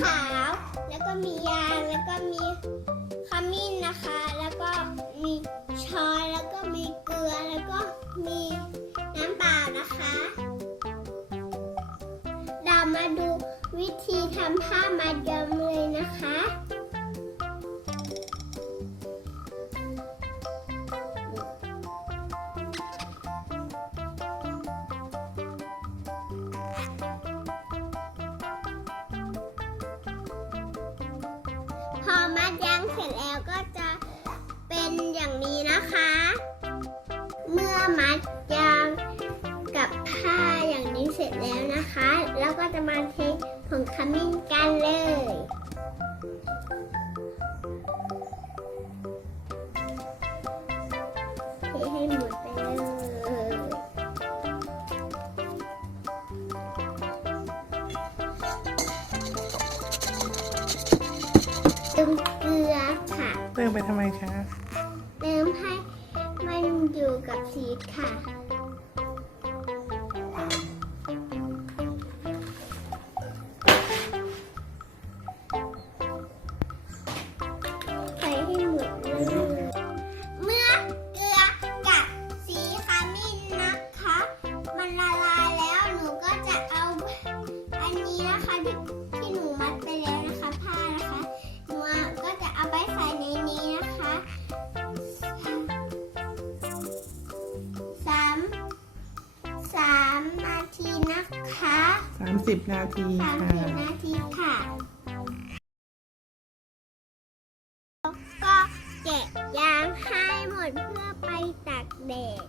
ขาว แล้วก็มียางแล้วก็มีขมิ้นนะคะ แล้วก็มีช้อนแล้วก็มีเกลือแล้วก็มีน้ำเปล่านะคะ เรามาดูวิธีทำผ้ามัดย เป็นอย่างนี้นะคะ เมื่อมัดยางกับผ้าอย่างนี้เสร็จแล้วนะคะ แล้วก็จะมาเทผงขมิ้นกันเลยเทให้หมดไปเลยเติมเกลือค่ะ เติมไปทำไมคะเติมให้มัน อยู่กับชีสค่ะใส่ให้หมดเลยเมื่อเกลือกับสีขมิ้นนะคะ มันละลายแล้วหนูก็จะเอาอันนี้นะคะที่ 30 นาทีสามค่ะ สิบนาทีค่ะแล้วก็แกะยางให้หมดเพื่อไปตากแดด